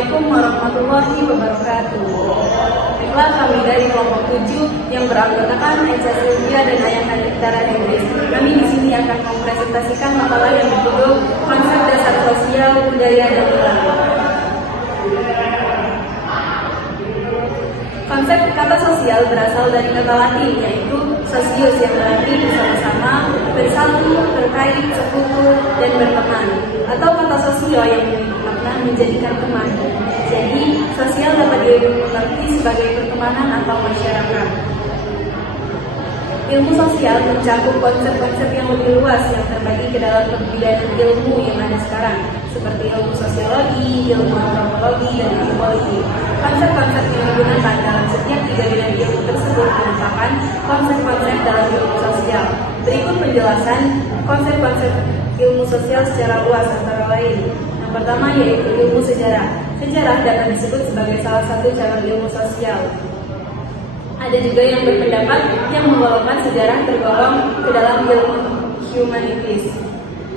Assalamualaikum warahmatullahi wabarakatuh. Baiklah, kami dari kelompok 7 yang beranggotakan Eca Sylvia dan Ayah Dara Hendris. Kami di sini akan mempresentasikan makalah yang berjudul Konsep Dasar Sosial, Budaya, dan Nilai. Konsep kata sosial berasal dari kata Latin, yaitu socius, yang berarti bersama-sama, bersatu, terkait, sekutu, dan berteman. Atau kata sosio yang memiliki makna menjadikan teman. Jadi, sosial dapat dimengerti sebagai pertemanan atau masyarakat. Ilmu sosial mencakup konsep-konsep yang lebih luas yang terbagi ke dalam perbedaan ilmu yang ada sekarang, seperti ilmu sosiologi, ilmu antropologi, dan ilmu politik. Konsep-konsep yang digunakan dalam setiap 3 bidang ilmu tersebut merupakan konsep-konsep dalam ilmu sosial. Berikut penjelasan konsep-konsep ilmu sosial secara luas antara lain. Yang pertama yaitu ilmu sejarah. Sejarah dapat disebut sebagai salah satu cabang ilmu sosial. Ada juga yang berpendapat yang menggolongkan sejarah tergolong ke dalam ilmu humanities.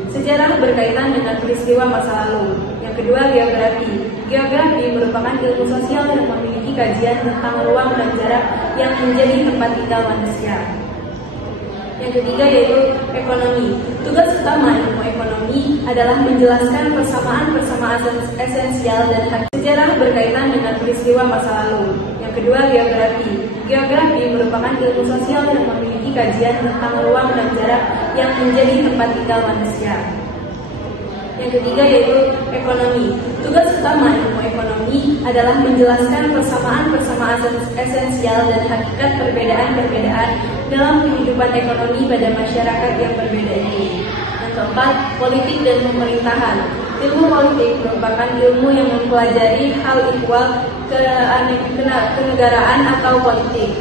Sejarah berkaitan dengan peristiwa masa lalu. Yang kedua, geografi. Geografi merupakan ilmu sosial yang memiliki kajian tentang ruang dan jarak yang menjadi tempat tinggal manusia. Yang ketiga yaitu ekonomi. Tugas utama ilmu ekonomi adalah menjelaskan persamaan-persamaan esensial dan hak. Sejarah berkaitan dengan peristiwa masa lalu. Yang kedua, geografi. Geografi merupakan ilmu sosial yang memiliki kajian tentang ruang dan jarak yang menjadi tempat tinggal manusia. Yang ketiga yaitu ekonomi. Tugas utama ilmu ekonomi adalah menjelaskan persamaan-persamaan esensial dan hakikat perbedaan-perbedaan dalam kehidupan ekonomi pada masyarakat yang berbeda ini. Yang keempat, politik dan pemerintahan. Ilmu politik merupakan ilmu yang mempelajari hal ihwal kenegaraan atau politik.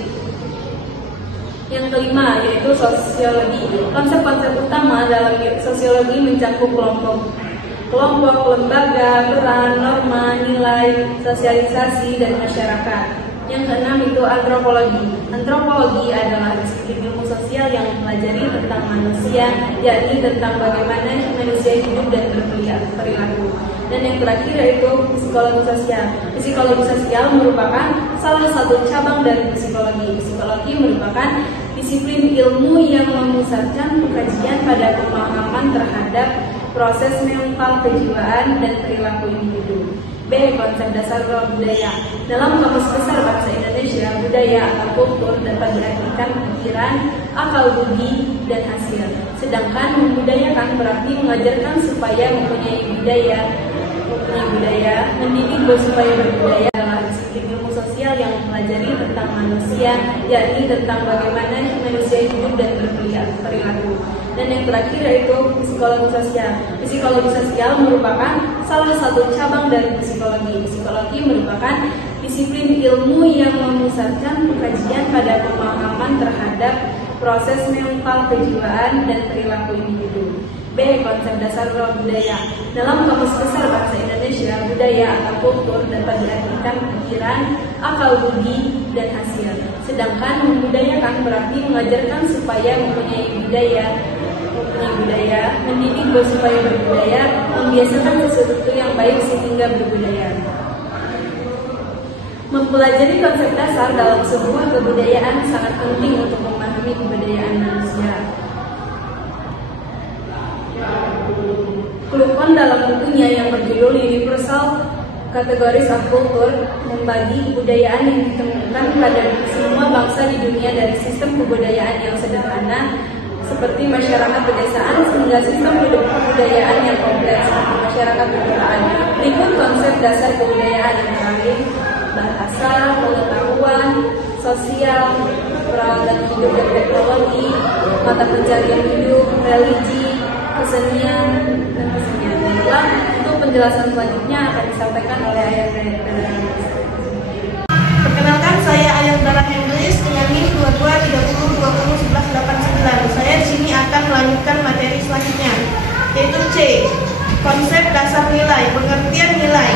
Yang kelima yaitu sosiologi. Konsep-konsep utama dalam sosiologi mencakup kelompok, lembaga, peran, norma, nilai, sosialisasi, dan masyarakat. Yang keenam itu antropologi. Antropologi adalah disiplin ilmu sosial yang mempelajari tentang manusia, yakni tentang bagaimana manusia hidup dan berperilaku. Dan yang terakhir yaitu psikologi sosial. Psikologi sosial merupakan salah satu cabang dari psikologi. Psikologi merupakan disiplin ilmu yang memusatkan pengkajian pada pemahaman terhadap proses mental, kejiwaan, dan perilaku individu. B. Konsep dasar budaya. Dalam Kamus Besar Bahasa Indonesia, budaya atau kultur dapat diartikan pikiran, akal budi, dan hasil. Sedangkan membudayakan berarti mengajarkan supaya mempunyai budaya, mendidik supaya berbudaya adalah disiplin ilmu sosial yang mempelajari tentang manusia, yakni tentang bagaimana manusia hidup dan berperilaku. Dan yang terakhir yaitu psikologi sosial. Psikologi sosial merupakan salah satu cabang dari psikologi. Psikologi merupakan disiplin ilmu yang memusatkan pengkajian pada pemahaman terhadap proses mental, kejiwaan, dan perilaku individu. B. Konsep dasar budaya. Dalam Kamus Besar Bahasa Indonesia, budaya atau kultur dapat diartikan pikiran, akal budi, dan hasil. Sedangkan membudayakan berarti mengajarkan supaya mempunyai budaya, mendidik supaya berbudaya, membiasakan sesuatu yang baik sehingga berbudaya. Mempelajari konsep dasar dalam sebuah kebudayaan sangat penting untuk memahami kebudayaan manusia. Klukon dalam bukunya yang berjudul Universal Categories of Culture membagi kebudayaan yang ditemukan pada semua bangsa di dunia dari sistem kebudayaan yang sederhana seperti masyarakat pedesaan hingga sistem kebudayaan yang kompleks seperti masyarakat perkotaan. Berikut konsep dasar kebudayaan yang terakhir: bahasa, pengetahuan, sosial, peralatan hidup dan teknologi, mata pencarian hidup, religi, kesenian, dan kesenian. Baiklah, untuk penjelasan selanjutnya akan disampaikan oleh Ayah Dara. Perkenalkan, saya Ayah Dara Hendris dengan NIM 2230201189. Saya di sini akan melanjutkan materi selanjutnya, yaitu C. Konsep dasar nilai. Pengertian nilai.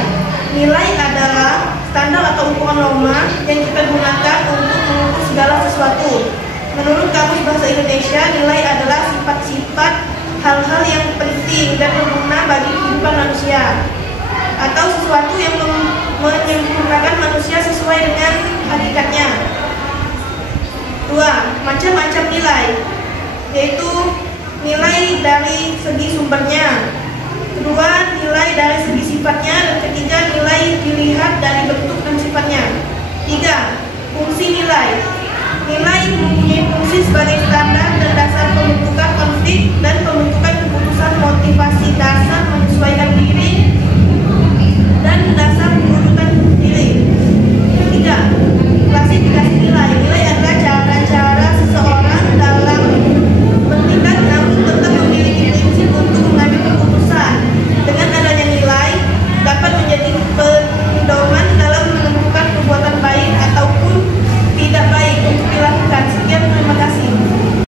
Nilai adalah standar atau ukuran norma yang kita gunakan untuk mengukur segala sesuatu. Menurut Kamus Bahasa Indonesia, nilai adalah sifat-sifat hal-hal yang penting dan berguna bagi kehidupan manusia. atau sesuatu yang menyempurnakan manusia sesuai dengan hakikatnya. 2. Macam-macam nilai, yaitu nilai dari segi sumbernya, kedua nilai dari segi sifatnya, dan ketiga nilai dilihat dari bentuk dan sifatnya. 3. Fungsi nilai. Nilai mempunyai fungsi sebagai